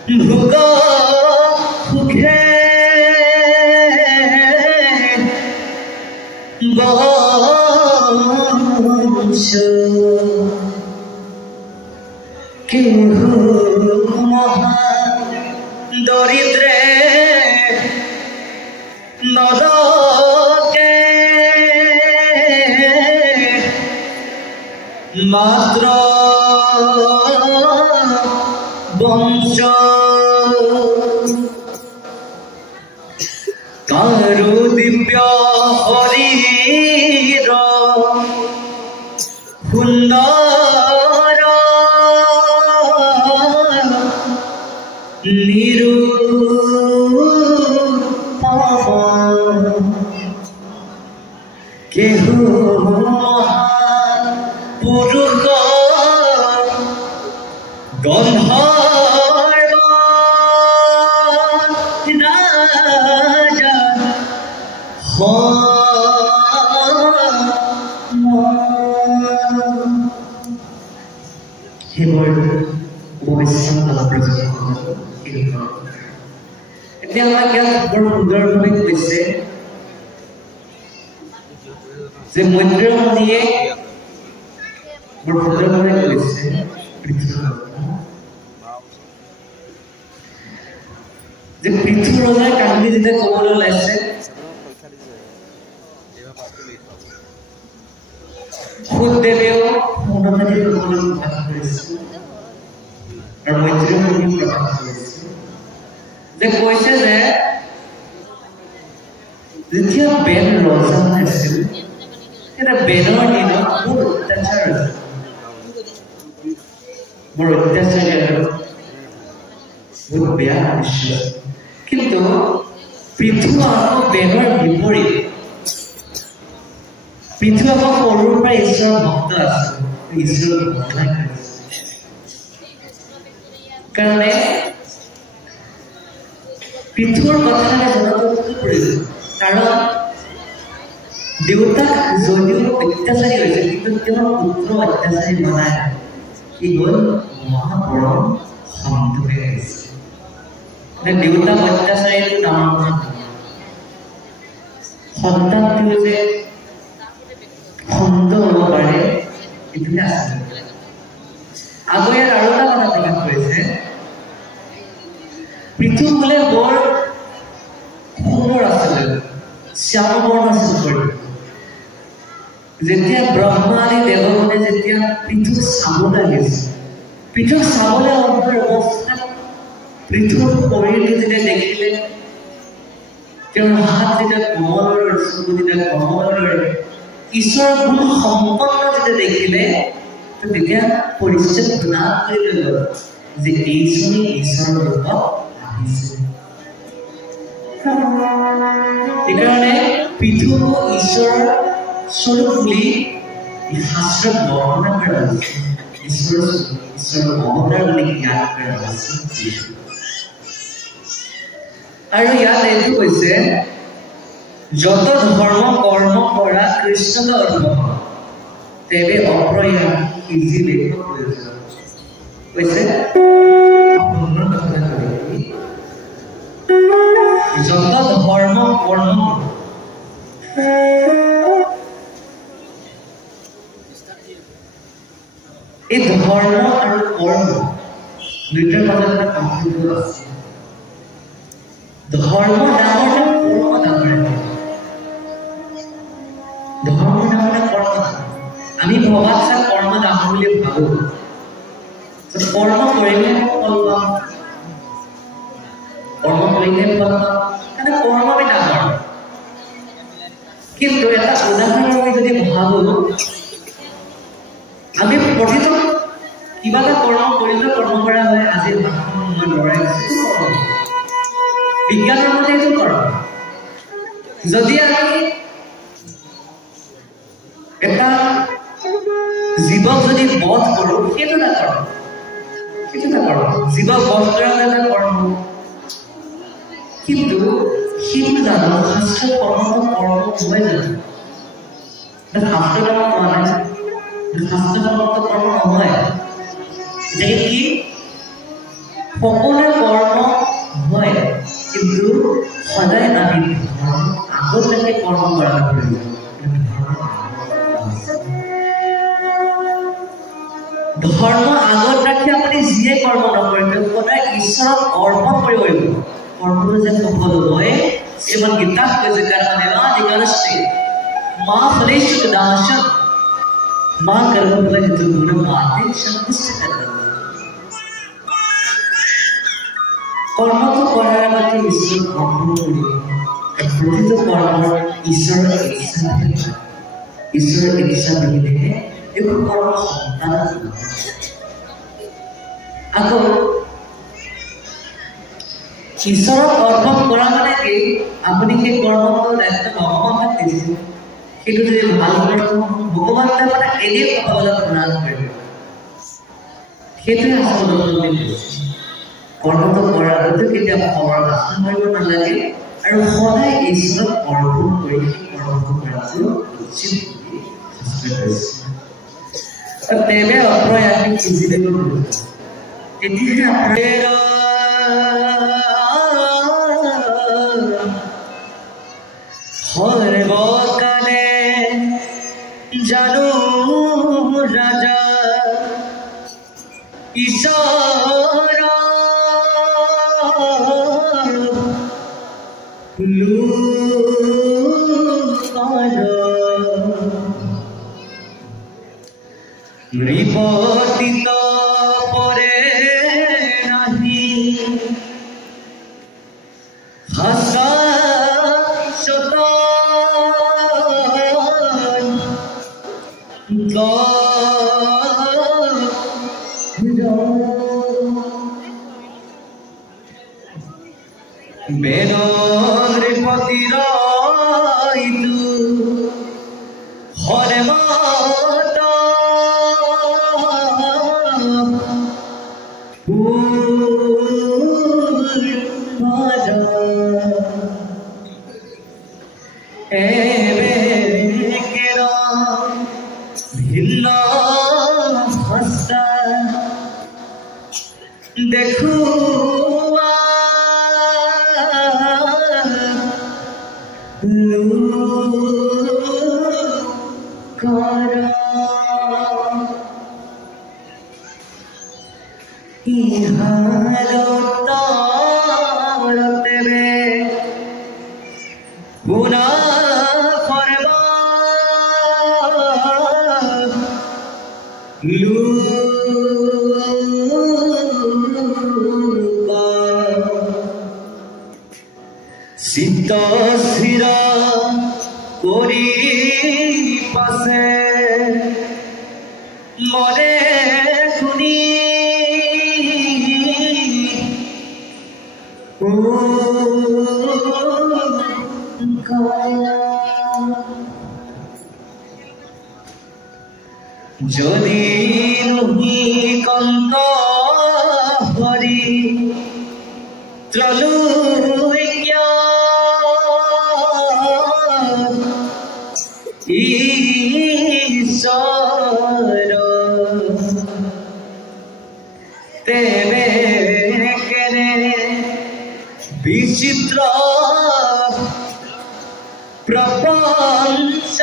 ভোগ সুখে বংশ কেহু মহা দৰিদ্ৰে নৰকে মাত্ৰ বংশ কাৰু দিব্য হৰিৰ সুন্দৰ নিৰূপম কেহু মহাপুৰুষ গন্ধৰ্ব ৰাজা সেইবোৰ উপবিশ্য এতিয়া আমাক ইয়াত বৰ সুন্দৰভাৱে কৈছে যে মৈত্ৰেয়ীয়ে বৰ সুন্দৰভাৱে কৈছে যে পৃথু ৰজাই কাহিনী যেতিয়া ক'বলৈ ওলাইছে সুদেৱেও মনমানি ক'বলৈ প্ৰকাশ কৰিছে আৰু মৈত্ৰেয়ীয়ে প্ৰকাশ কৰিছে যে কৈছে যে যেতিয়া বেন ৰজা আছিল তেতিয়া বেনৰ দিনত বৰ অত্যাচাৰ আৰু বহুত বেয়া দৃশ্য কিন্তু পৃথু আকৌ বেনৰ বিপৰীত পৃথু আকৌ সৰুৰ পৰা ঈশ্বৰৰ ভক্ত আছে ঈশ্বৰৰ ভক্ত কাৰণে পৃথুৰ কথাৰে জনতাটো কৰিছিল কাৰণ দেউতাক যদিও অত্যাচাৰী হৈছে কিন্তু তেওঁৰ পুত্ৰ অত্যাচাৰী নহয় কি হ'ল মহাপৰম সন্তোষে হৈছে দেউতাক অত্যাচাৰীটো ডাঙৰ কথা সন্তানটো যে সন্ত হ'ব পাৰে এইটোহে আছে আকৌ ইয়াত আৰু এটা কথা প্ৰকাশ কৰিছে পৃথু বোলে বৰ সুন্দৰ আছিলে শ্যামবৰ্ণ আছিল যেতিয়া ব্ৰহ্মা আদি দেৱগণে যেতিয়া পৃথুক চাবলৈ আহিছে পৃথুক চাবলৈ অহাৰ অৱস্থাত পৃথুৰ শৰীৰটো যেতিয়া দেখিলে তেওঁৰ হাত যেতিয়া কমলৰ চকু যেতিয়া কমলৰ ঈশ্বৰৰ গুণ সম্পন্ন যেতিয়া দেখিলে তেতিয়া পৰিচয় লাভ কৰি ল'ল যে এইজনী ঈশ্বৰৰ ৰূপত আহিছে সেইকাৰণে পৃথুক ঈশ্বৰৰ স্বৰূপ বুলি শাস্ত্ৰত বৰ্ণনা কৰা হৈছে ঈশ্বৰৰ অৱতাৰ বুলি জ্ঞান কৰা হৈছে আৰু ইয়াত এইটো কৈছে যত ধৰ্ম কৰ্ম কৰা কৃষ্ণক অৰ্পণ তেবে অপ্ৰয়া সিজি লেখ প্ৰয়োজন কৈছে যত ধৰ্ম কৰ্ম এই ধৰ্ম আৰু কৰ্ম দুইটাৰ মাজত এটা কনফ্লিক্ট আছে ধৰ্ম ডাঙৰ নে কৰ্ম ডাঙৰ ধৰ্ম ডাঙৰ নে কৰ্ম আমি ভবাত চাই কৰ্ম ডাঙৰ বুলি ভাবো কৰ্ম কৰিলে ফল পাম কৰ্ম কৰিলে ফল পাম মানে কৰ্মই ডাঙৰ কিন্তু এটা উদাহৰণ আমি যদি ভাবো আমি প্ৰতিটো কিবা এটা কৰ্ম কৰিলে কৰ্ম কৰা হয় আজি মই লৰাই বিজ্ঞানৰ মতে এইটো কৰ্ম যদি আমি এটা জীৱক যদি বধ কৰোঁ সেইটো এটা কৰ্ম জীৱক বধ কৰা এটা কৰ্ম কিন্তু সেইটো জানো শাস্ত্ৰত কৰ্মটো কৰ্ম নহয় জানো শাস্ত্ৰত আমাৰ কোৱা নাই শাস্ত্ৰত কৰ্ম নহয় যে কি সকলোৱে কিন্তু সদায় আমি আগলৈকে কৰ্ম কৰা ধৰ্ম আগত ৰাখি আপুনি যিয়ে কৰ্ম নকৰিব সদায় ঈশ্বৰক অৰ্পণ কৰিব লাগিব কৰ্মটো যে সফল হয় শ্ৰীমদ গীতাত কৈছে कर्मणेवाधिकारस्ते मा फलेषु कदाचन मा कर्मफलहेतु गुणमाते संतुष्ट कर्म কৰ্মটো কৰাৰ আগতে ঈশ্বৰ অৰ্পণ কৰিব প্ৰতিটো কৰ্মৰ ঈশ্বৰৰ ইচ্ছা বিহিলেহে এইবোৰ কৰ্ম সন্তান আকৌ ঈশ্বৰক অৰ্পণ কৰা মানে কি আপুনি সেই কৰ্মটো দায়িত্ব ভগৱানক দিছে সেইটো যদি ভাল কৰ্ম ভগৱানে মানে এনেই পাবলৈ প্ৰদান কৰিব সেইটোৱে আচলতে কৰ্মটো কৰাৰ আগতে কেতিয়াবা ফলৰ আশা কৰিব নালাগে আৰু সদায় ঈশ্বৰক অৰ্পণ কৰি কৰ্মটো কৰাটো উচিত বুলি শাস্ত্ৰই কৈছে তেনে অপ্ৰয়াসে চিজিব তেতিয়াহে আপোনাৰ সৰ্বকালে জানো ৰাজা ঈশ্বৰ নৃপতিত পৰে নাহি বেনৃপতিৰ হৰে মাত ভিন্ন হস্তা দেখু চিত্ত স্থিৰ কৰি পাছে মনে শুনি যদি নহি কন্ত হৰি ত্ৰলু ঈশ্বৰ তেবে কেনে বিচিত্ৰ প্ৰপঞ্চ